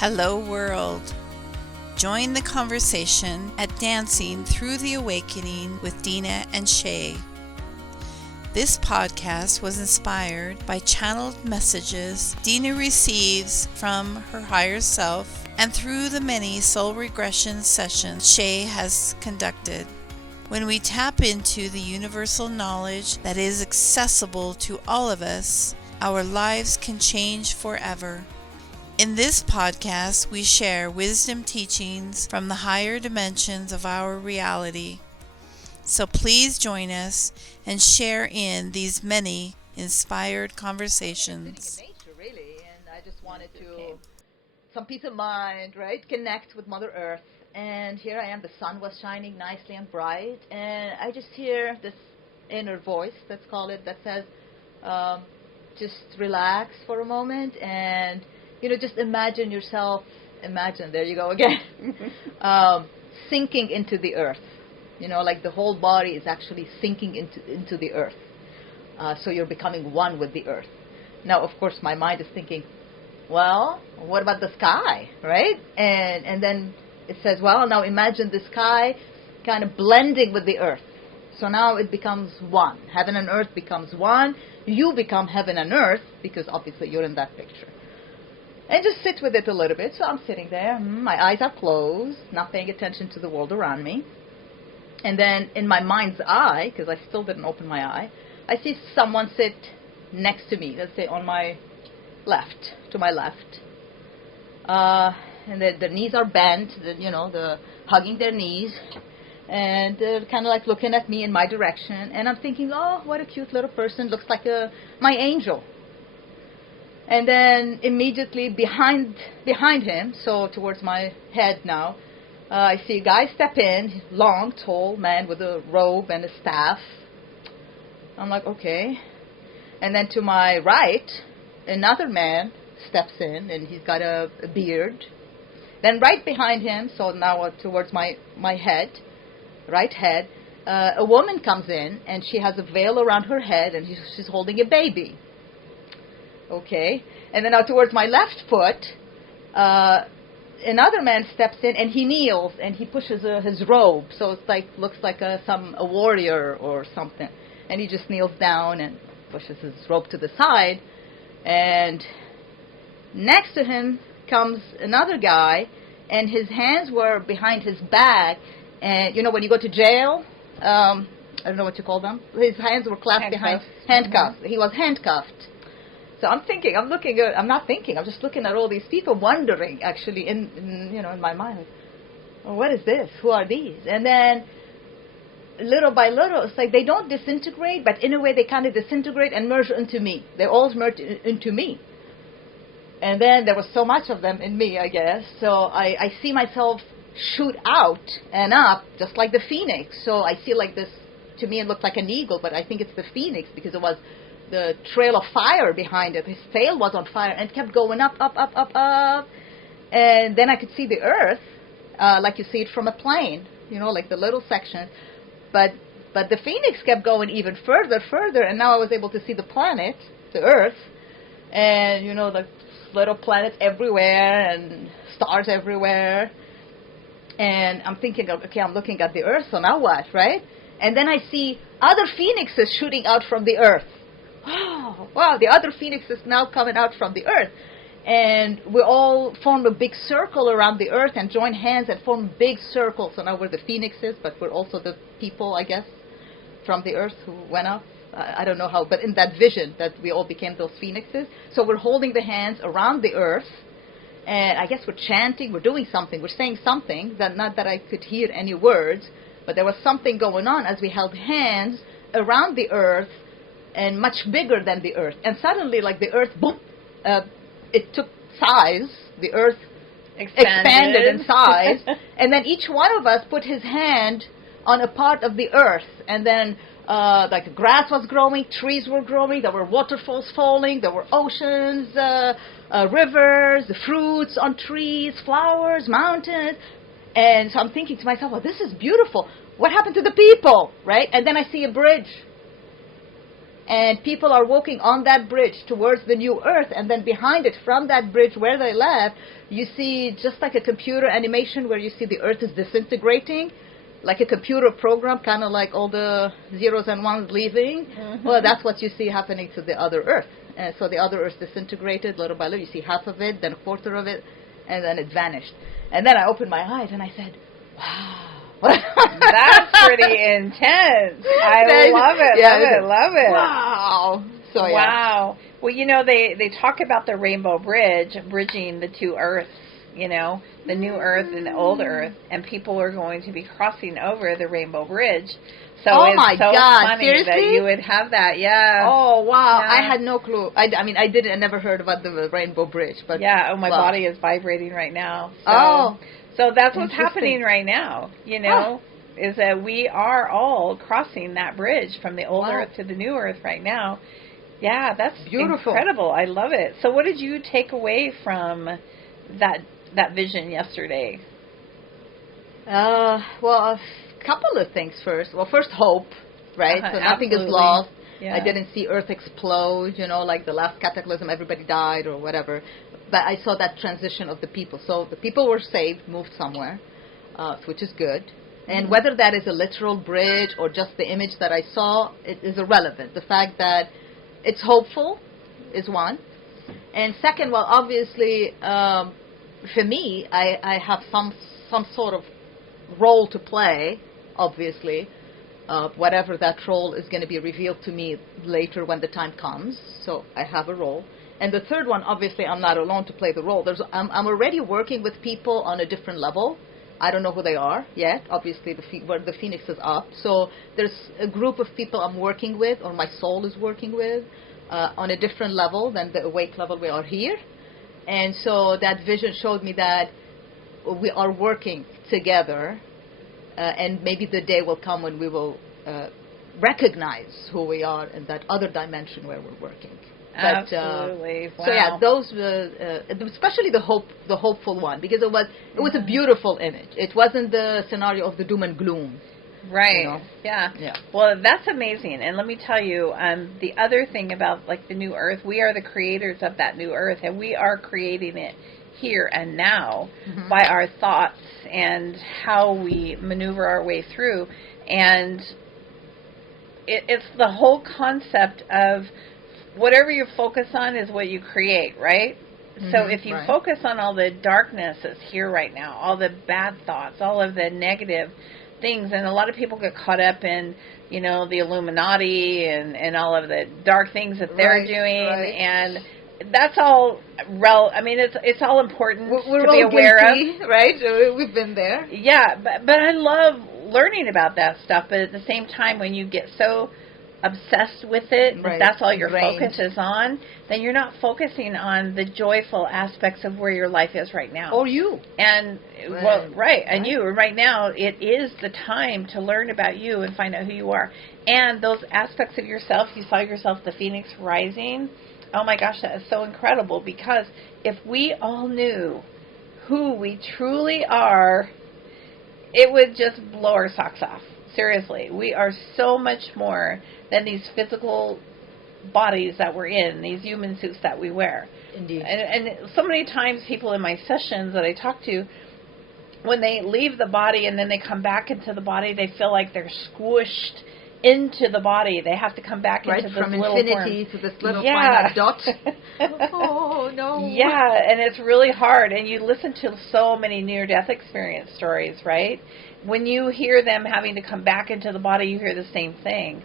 Hello world. Join the conversation at Dancing Through the Awakening with Dena and Shay. This podcast was inspired by channeled messages Dena receives from her higher self and through the many soul regression sessions Shay has conducted. When we tap into the universal knowledge that is accessible to all of us, our lives can change forever. In this podcast, we share wisdom teachings from the higher dimensions of our reality. So please join us and share in these many inspired conversations. Nature, really, and I just wanted to some peace of mind, right? Connect with Mother Earth. And here I am. The sun was shining nicely and bright, and I just hear this inner voice, let's call it, that says, just relax for a moment and just imagine yourself, there you go again, sinking into the earth. Like the whole body is actually sinking into the earth. So you're becoming one with the earth. Now, of course, my mind is thinking, well, what about the sky, right? And then it says, well, now imagine the sky kind of blending with the earth. So now it becomes one. Heaven and earth becomes one. You become heaven and earth because obviously you're in that picture. And just sit with it a little bit. So I'm sitting there. My eyes are closed, not paying attention to the world around me. And then in my mind's eye, because I still didn't open my eye, I see someone sit next to me. Let's say on my left, to my left. And their knees are bent, they're hugging their knees. And they're kind of like looking at me in my direction. And I'm thinking, oh, what a cute little person. Looks like my angel. And then immediately behind him, so towards my head now, I see a guy step in, long, tall man with a robe and a staff. I'm like, okay. And then to my right, another man steps in, and he's got a beard. Then right behind him, so now towards my head, right head, a woman comes in, and she has a veil around her head, and she's holding a baby. Okay, and then now towards my left foot, another man steps in, and he kneels, and he pushes his robe, so it's looks like a warrior or something, and he just kneels down and pushes his robe to the side, and next to him comes another guy, and his hands were behind his back, and when you go to jail, I don't know what you call them, his hands were clasped behind, handcuffs. Mm-hmm. He was handcuffed. So I'm just looking at all these people, wondering, actually, in my mind, well, what is this? Who are these? And then, little by little, it's like they don't disintegrate, but in a way they kind of disintegrate and merge into me. They all merge into me. And then there was so much of them in me, I guess. So I see myself shoot out and up, just like the phoenix. So I see like this, to me it looked like an eagle, but I think it's the phoenix because it was the trail of fire behind it. His tail was on fire and it kept going up, up, up, up, up. And then I could see the earth, like you see it from a plane, like the little sections. But the phoenix kept going even further, and now I was able to see the planet, the earth, and, the little planets everywhere and stars everywhere. And I'm thinking, okay, I'm looking at the earth, so now what, right? And then I see other phoenixes shooting out from the earth. Wow, the other phoenix is now coming out from the earth. And we all form a big circle around the earth and join hands and form a big circle. So now we're the phoenixes, but we're also the people, I guess, from the earth who went up. I don't know how, but in that vision that we all became those phoenixes. So we're holding the hands around the earth. And I guess we're chanting, we're doing something, we're saying something, that not that I could hear any words, but there was something going on as we held hands around the earth, and much bigger than the earth. And suddenly, like the earth, boom, it took size. The earth expanded in size. And then each one of us put his hand on a part of the earth. And then, like grass was growing, trees were growing, there were waterfalls falling, there were oceans, rivers, the fruits on trees, flowers, mountains. And so I'm thinking to myself, well, this is beautiful. What happened to the people, right? And then I see a bridge. And people are walking on that bridge towards the new earth, and then behind it, from that bridge where they left, you see just like a computer animation where you see the earth is disintegrating, like a computer program, kind of like all the zeros and ones leaving. Well, that's what you see happening to the other earth. And so the other earth disintegrated little by little. You see half of it, then a quarter of it, and then it vanished. And then I opened my eyes and I said, wow. That's pretty intense. I love it. Love it. Wow. So, yeah. Wow. Well, you know, they talk about the Rainbow Bridge, bridging the two earths, you know, the new earth and the old earth, and people are going to be crossing over the Rainbow Bridge. So oh it's my so God, funny seriously? that you would have that, yeah. Oh, wow. Yeah. I had no clue. I mean, I never heard about the Rainbow Bridge. But yeah, my wow. body is vibrating right now. So, so that's what's happening right now, you know, is that we are all crossing that bridge from the old earth to the new earth right now. Yeah, that's beautiful. Incredible. I love it. So what did you take away from that vision yesterday? Well, a couple of things first. Well, first, hope, right? So nothing is lost. Yeah. I didn't see Earth explode, you know, like the last cataclysm, everybody died or whatever. But I saw that transition of the people. So the people were saved, moved somewhere, which is good. And whether that is a literal bridge or just the image that I saw, it is irrelevant. The fact that it's hopeful is one. And second, well, obviously, for me, I have some sort of role to play, obviously. Whatever that role is going to be revealed to me later when the time comes. So I have a role. And the third one, obviously, I'm not alone to play the role. I'm already working with people on a different level. I don't know who they are yet. Obviously, the Phoenix is up. So there's a group of people I'm working with, or my soul is working with, on a different level than the awake level we are here. And so that vision showed me that we are working together, and maybe the day will come when we will recognize who we are in that other dimension where we're working. But, absolutely. Wow. So yeah, those especially the hopeful one, because it was a beautiful image. It wasn't the scenario of the doom and gloom. Right. You know? Yeah. Well, that's amazing. And let me tell you, the other thing about like the new earth, we are the creators of that new earth, and we are creating it here and now by our thoughts and how we maneuver our way through. And it's the whole concept of whatever you focus on is what you create, right? So if you focus on all the darkness that's here right now, all the bad thoughts, all of the negative things, and a lot of people get caught up in, you know, the Illuminati and all of the dark things that they're doing, and that's all I mean, it's all important we're to be aware guilty, of, right? We've been there. Yeah, but I love learning about that stuff. But at the same time, when you get so obsessed with it, that's all your focus is on, then you're not focusing on the joyful aspects of where your life is right now. Or you. And, and you. Right now, it is the time to learn about you and find out who you are. And those aspects of yourself, you saw yourself, the phoenix rising. Oh my gosh, that is so incredible, because if we all knew who we truly are, it would just blow our socks off. Seriously, we are so much more than these physical bodies that we're in, these human suits that we wear. Indeed. And so many times people in my sessions that I talk to, when they leave the body and then they come back into the body, they feel like they're squished into the body. They have to come back into this from little infinity form. to this little finite dot. Oh, no. Yeah, and it's really hard. And you listen to so many near-death experience stories, right? When you hear them having to come back into the body, you hear the same thing.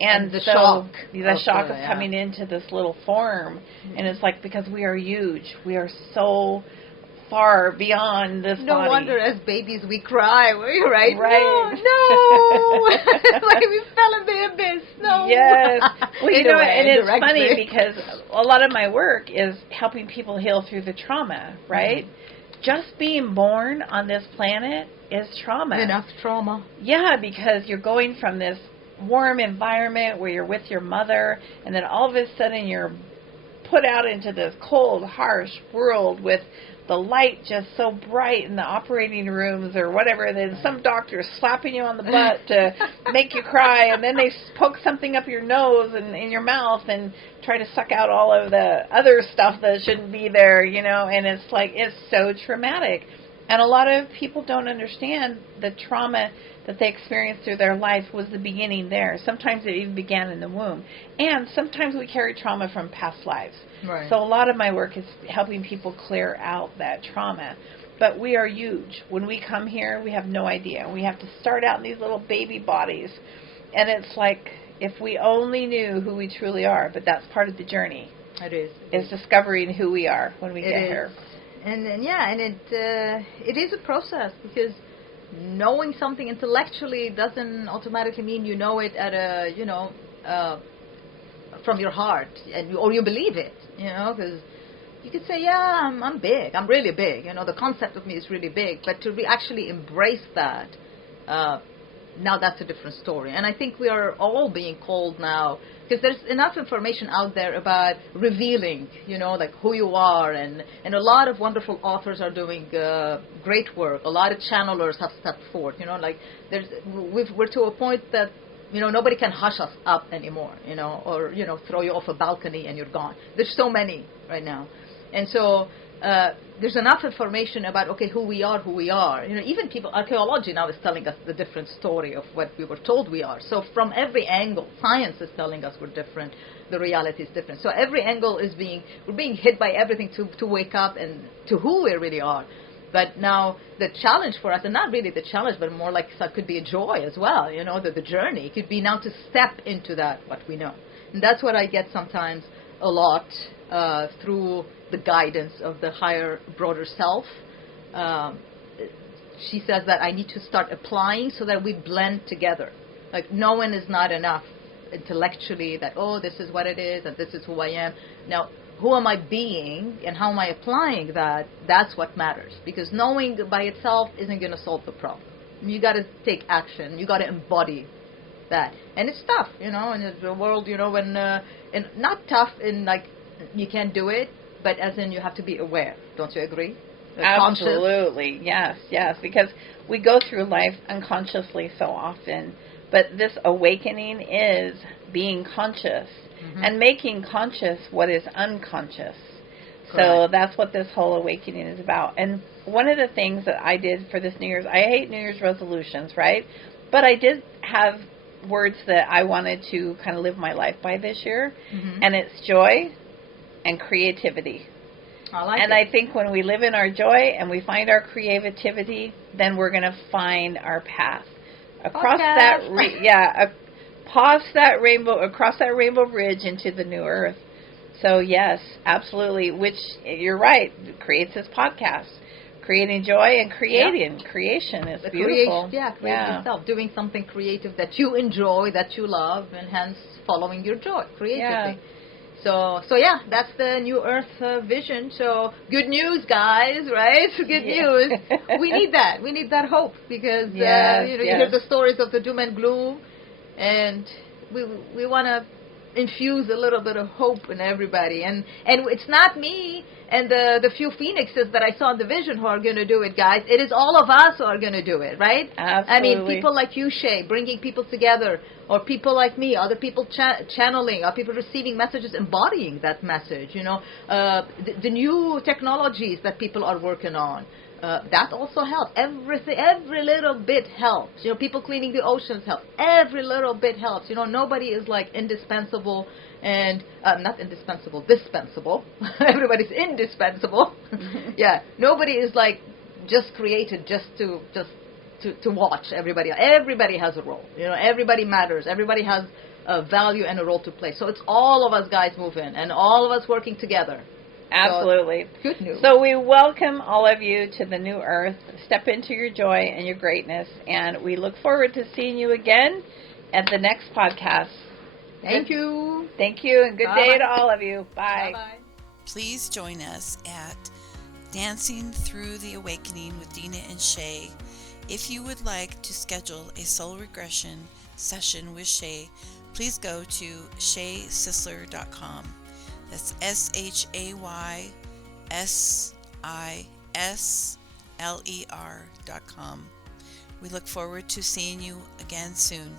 And the shock. The shock of coming into this little form. And it's like, because we are huge. We are so far beyond this body. No wonder as babies we cry, right? Right. No. Like we fell in the abyss. No. Yes. Well, you know, and it's funny way. because a lot of my work is helping people heal through the trauma, right? Just being born on this planet is trauma. Enough trauma. Yeah, because you're going from this warm environment where you're with your mother, and then all of a sudden you're put out into this cold, harsh world with the light just so bright in the operating rooms or whatever, and then some doctor slapping you on the butt to make you cry, and then they poke something up your nose and in your mouth and try to suck out all of the other stuff that shouldn't be there, and it's like, it's so traumatic. And a lot of people don't understand the trauma that they experienced through their life was the beginning there. Sometimes it even began in the womb. And sometimes we carry trauma from past lives. Right. So a lot of my work is helping people clear out that trauma. But we are huge. When we come here, we have no idea. We have to start out in these little baby bodies. And it's like, if we only knew who we truly are, but that's part of the journey. It is. Is discovering who we are when we get here. And it is a process, because knowing something intellectually doesn't automatically mean you know it at a from your heart, or you believe it, because you could say, yeah, I'm big, I'm really big, the concept of me is really big, but to actually embrace that, now that's a different story. And I think we are all being called now, because there's enough information out there about revealing, like who you are, and a lot of wonderful authors are doing great work. A lot of channelers have stepped forward, we're to a point that, nobody can hush us up anymore, or, throw you off a balcony and you're gone. There's so many right now. And so there's enough information about, okay, who we are. Even people, archaeology now is telling us the different story of what we were told we are. So from every angle, science is telling us we're different, the reality is different. So every angle we're being hit by everything to wake up and to who we really are. But now the challenge for us, and not really the challenge, but more like it could be a joy as well, the journey could be now to step into that, what we know. And that's what I get sometimes a lot through the guidance of the higher, broader self. She says that I need to start applying so that we blend together. Like, knowing is not enough intellectually that, oh, this is what it is and this is who I am. Now, who am I being and how am I applying that? That's what matters. Because knowing by itself isn't going to solve the problem. You got to take action. You got to embody that. And it's tough, in the world, when, and not tough in like you can't do it, but as in you have to be aware. Don't you agree? Absolutely. Yes. Because we go through life unconsciously so often, but this awakening is being conscious and making conscious what is unconscious. Correct. So that's what this whole awakening is about. And one of the things that I did for this New Year's, I hate New Year's resolutions, right? But I did have words that I wanted to kind of live my life by this year, and it's joy and creativity. I think when we live in our joy and we find our creativity, then we're going to find our path across across that rainbow bridge into the new earth. So yes, absolutely. Which you're right, creates this podcast, creating joy and creation is beautiful. Create yourself, doing something creative that you enjoy, that you love, and hence following your joy creatively. Yeah. So that's the New Earth vision. So good news, guys, right? Good news. We need that. We need that hope, because you hear the stories of the doom and gloom, and we want to infuse a little bit of hope in everybody. And it's not me and the few phoenixes that I saw in the vision who are going to do it, guys. It is all of us who are going to do it, right? Absolutely. I mean, people like you, Shay, bringing people together, or people like me, other people channeling, or people receiving messages, embodying that message, the new technologies that people are working on. That also helps. Every little bit helps. People cleaning the oceans helps. Every little bit helps. Nobody is like indispensable and not indispensable, dispensable. Everybody's indispensable. Yeah, nobody is like just created just to watch everybody. Everybody has a role. Everybody matters. Everybody has a value and a role to play. So it's all of us guys moving and all of us working together. Absolutely. So, good news. So we welcome all of you to the new earth. Step into your joy and your greatness, and we look forward to seeing you again at the next podcast. Thank you. Thank you, and good day to all of you. Bye. Bye-bye. Please join us at Dancing Through the Awakening with Dena and Shay. If you would like to schedule a soul regression session with Shay, please go to shaysisler.com. That's SHAYSISLER.com. We look forward to seeing you again soon.